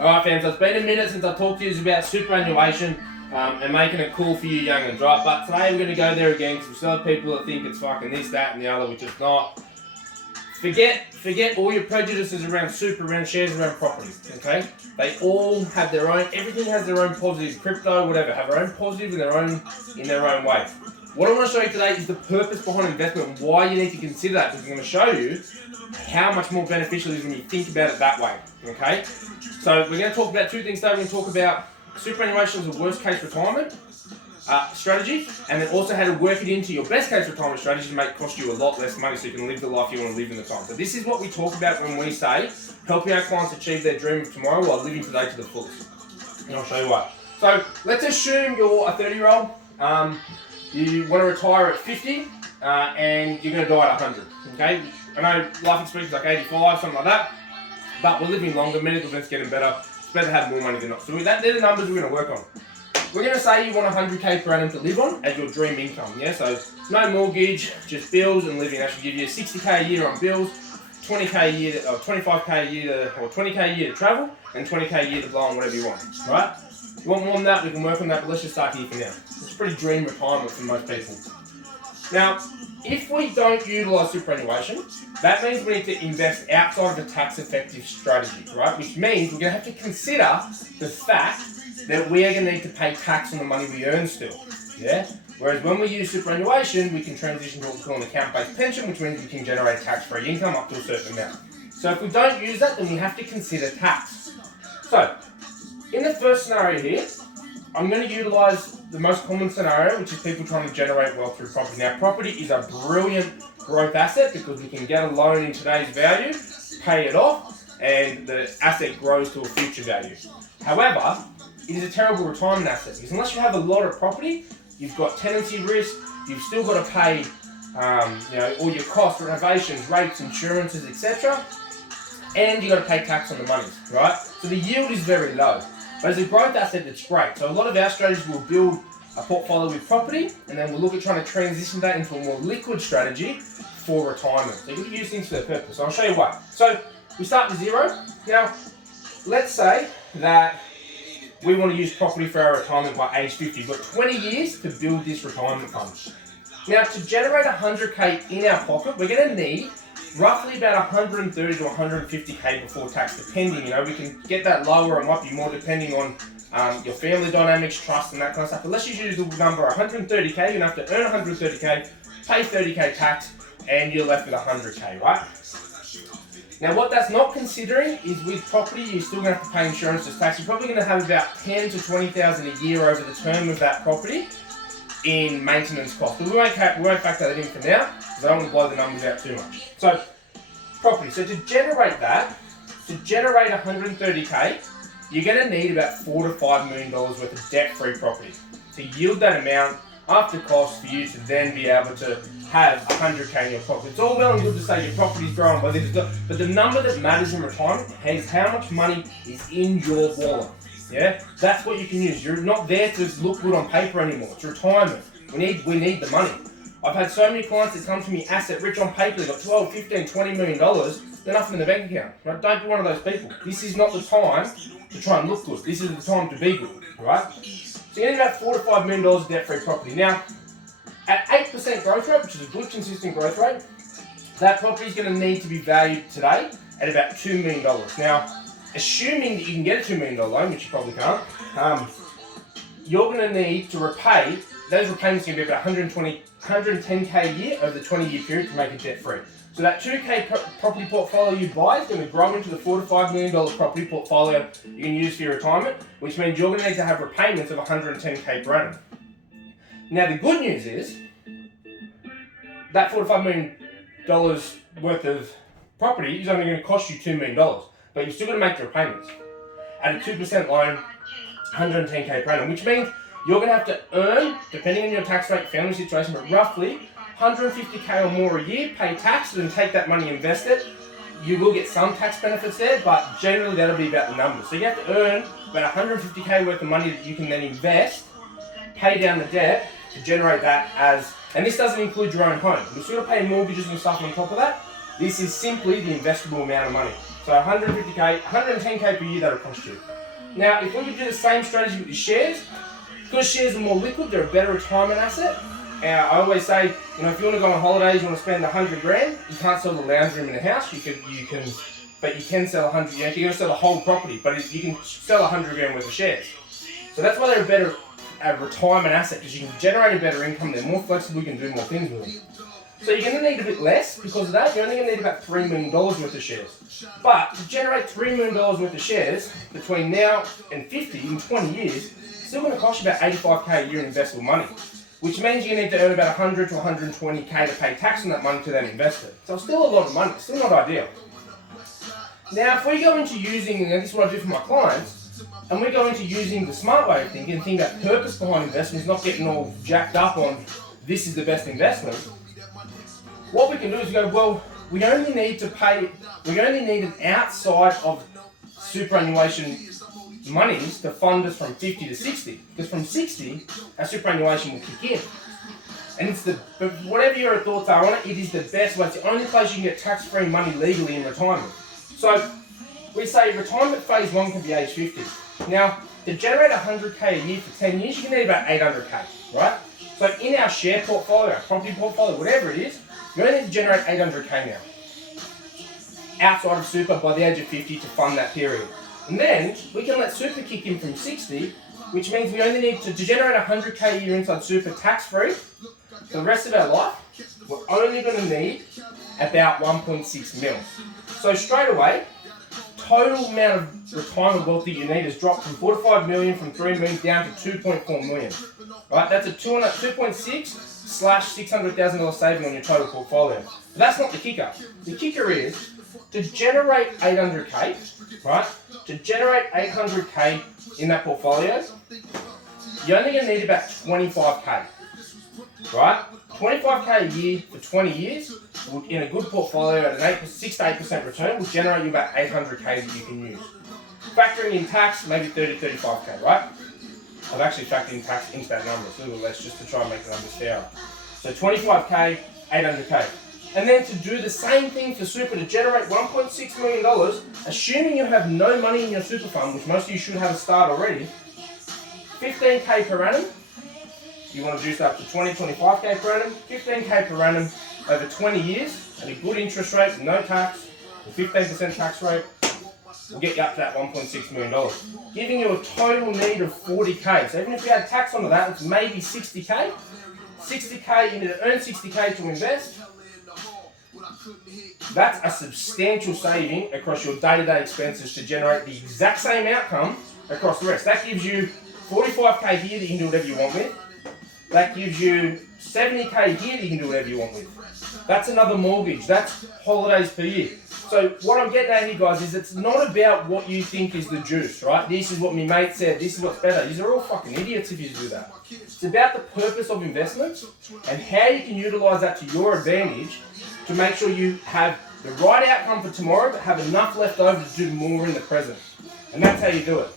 Alright fam, so it's been a minute since I talked to you about superannuation and making it cool for you young'uns, right? But today we're going to go there again because we still have people that think it's fucking this, that and the other, which is not. Forget all your prejudices around super, around shares, around property, okay? They all have their own, everything has their own positive, crypto, whatever, have their own positive in their own way. What I want to show you today is the purpose behind investment and why you need to consider that, because I'm going to show you how much more beneficial it is when you think about it that way, okay? So we're going to talk about two things today. We're going to talk about superannuation as a worst case retirement strategy, and then also how to work it into your best case retirement strategy to make it cost you a lot less money so you can live the life you want to live in the time. So this is what we talk about when we say helping our clients achieve their dream of tomorrow while living today to the fullest. And I'll show you why. So let's assume you're a 30-year-old, you want to retire at 50, and you're going to die at 100, okay? I know life expectancy is like 85, something like that, but we're living longer, medical events getting better, it's better to have more money than not. So they're the numbers we're going to work on. We're going to say you want 100k per annum to live on as your dream income, yeah? So no mortgage, just bills and living. That should give you 60k a year on bills, 20k a year, or 25k a year, or 20k a year to travel, and 20k a year to blow on whatever you want, right? If you want more than that, we can work on that, but let's just start here for now. It's a pretty dream retirement for most people. Now, if we don't utilise superannuation, that means we need to invest outside of a tax-effective strategy, right? Which means we're going to have to consider the fact that we are going to need to pay tax on the money we earn still, yeah? Whereas when we use superannuation, we can transition to what we call an account-based pension, which means we can generate tax-free income up to a certain amount. So if we don't use that, then we have to consider tax. So, in the first scenario here, I'm going to utilise the most common scenario, which is people trying to generate wealth through property. Now, property is a brilliant growth asset because we can get a loan in today's value, pay it off, and the asset grows to a future value. However, it is a terrible retirement asset because unless you have a lot of property, you've got tenancy risk, you've still got to pay all your costs, renovations, rates, insurances, etc. And you've got to pay tax on the money, right? So the yield is very low. But as a growth asset, it's great. So a lot of our strategies will build a portfolio with property, and then we'll look at trying to transition that into a more liquid strategy for retirement. So you've got to use things for their purpose. So I'll show you why. So we start with zero. Now, let's say that we want to use property for our retirement by age 50. We've got 20 years to build this retirement fund. Now, to generate 100k in our pocket, we're going to need roughly about 130 to 150k before tax, depending. We can get that lower, it might be more depending on your family dynamics, trust, and that kind of stuff. But let's just use the number 130k. You're going to have to earn 130k, pay 30k tax, and you're left with 100k, right? Now, what that's not considering is with property, you're still going to have to pay insurance as tax. You're probably going to have about 10 to 20,000 a year over the term of that property in maintenance costs. But we won't factor that in for now, because I don't want to blow the numbers out too much. So, property. So to generate 130k, you're going to need about $4 to $5 million worth of debt-free property to yield that amount after cost for you to then be able to have 100k in your pocket. It's all well and good to say your property's growing by this, but the number that matters in retirement is how much money is in your wallet. Yeah, that's what you can use. You're not there to look good on paper anymore. It's retirement. We need the money. I've had so many clients that come to me asset rich on paper. They've got 12, 15, 20 million dollars. They're nothing in the bank account. Right? Don't be one of those people. This is not the time to try and look good. This is the time to be good. Right? So you need about $4 to $5 million of debt-free property. Now, at 8% growth rate, which is a good consistent growth rate, that property is going to need to be valued today at about $2 million. Now, assuming that you can get a $2 million loan, which you probably can't, you're going to need to repay, those repayments are going to be about 110k a year over the 20-year period to make it debt-free. So that 2k property portfolio you buy is going to grow into the $4 to $5 million property portfolio you can use for your retirement, which means you're going to need to have repayments of 110k per annum. Now the good news is that $4 to $5 million worth of property is only going to cost you $2 million, but you're still going to make the repayments. At a 2% loan, 110k per annum, which means you're going to have to earn, depending on your tax rate, family situation, but roughly 150k or more a year, pay tax, and then take that money and invest it. You will get some tax benefits there, but generally that'll be about the numbers. So you have to earn about 150k worth of money that you can then invest, pay down the debt to generate that as, and this doesn't include your own home. You're still paying mortgages and stuff on top of that. This is simply the investable amount of money. So 150k, 110k per year that'll cost you. Now, if we could do the same strategy with the shares, because shares are more liquid, they're a better retirement asset. I always say, if you want to go on holidays, you want to spend 100 grand, you can't sell the lounge room in a house. But you can sell 100. You're going to sell the whole property, but you can sell 100 grand worth of shares. So that's why they're a better retirement asset, because you can generate a better income. They're more flexible. You can do more things with them. So you're going to need a bit less because of that. You're only going to need about $3 million worth of shares. But to generate $3 million worth of shares between now and 50 in 20 years, it's still going to cost you about 85k a year in investable money, which means you need to earn about 100 to 120k to pay tax on that money to that investor. So it's still a lot of money. It's still not ideal. Now, if we go into using, and this is what I do for my clients, and we go into using the smart way of thinking and think about purpose behind investments, not getting all jacked up on this is the best investment, what we can do is go, well, we only need an outside of superannuation monies to fund us from 50 to 60. Because from 60, our superannuation will kick in. And but whatever your thoughts are on it, it is the best way. It's the only place you can get tax-free money legally in retirement. So we say retirement phase 1 can be age 50. Now, to generate 100k a year for 10 years, you can need about 800k, right? So in our share portfolio, our property portfolio, whatever it is, you only need to generate 800k now, outside of super by the age of 50 to fund that period. And then we can let super kick in from 60, which means we only need to generate 100k a year inside super tax-free for the rest of our life. We're only going to need about 1.6 mil. So straight away, total amount of retirement wealth that you need has dropped from 4 to 5 million, from 3 million down to 2.4 million. Right, that's a 2.6/$600,000 saving on your total portfolio. But that's not the kicker. The kicker is to generate 800k, right? To generate 800k in that portfolio, you're only going to need about 25k, right? 25k a year for 20 years in a good portfolio at an 6 to 8% return will generate you about 800k that you can use. Factoring in tax, maybe 30 to 35k, right? I've actually factored in tax into that number. It's a little less just to try and make the numbers fairer. So 25k, 800k. And then to do the same thing for super, to generate $1.6 million, assuming you have no money in your super fund, which most of you should have a start already, 15k per annum. You want to juice up to 25k per annum, 15k per annum over 20 years at a good interest rate, no tax, a 15% tax rate, will get you up to that $1.6 million, giving you a total need of 40k. So even if you add tax onto that, it's maybe 60k. 60k, you need to earn 60k to invest. That's a substantial saving across your day-to-day expenses to generate the exact same outcome across the rest. That gives you 45k here that you can do whatever you want with. That gives you 70k here that you can do whatever you want with. That's another mortgage. That's holidays per year. So what I'm getting at here, guys, is it's not about what you think is the juice, right? This is what my mate said. This is what's better. These are all fucking idiots if you do that. It's about the purpose of investments and how you can utilize that to your advantage to make sure you have the right outcome for tomorrow, but have enough left over to do more in the present. And that's how you do it.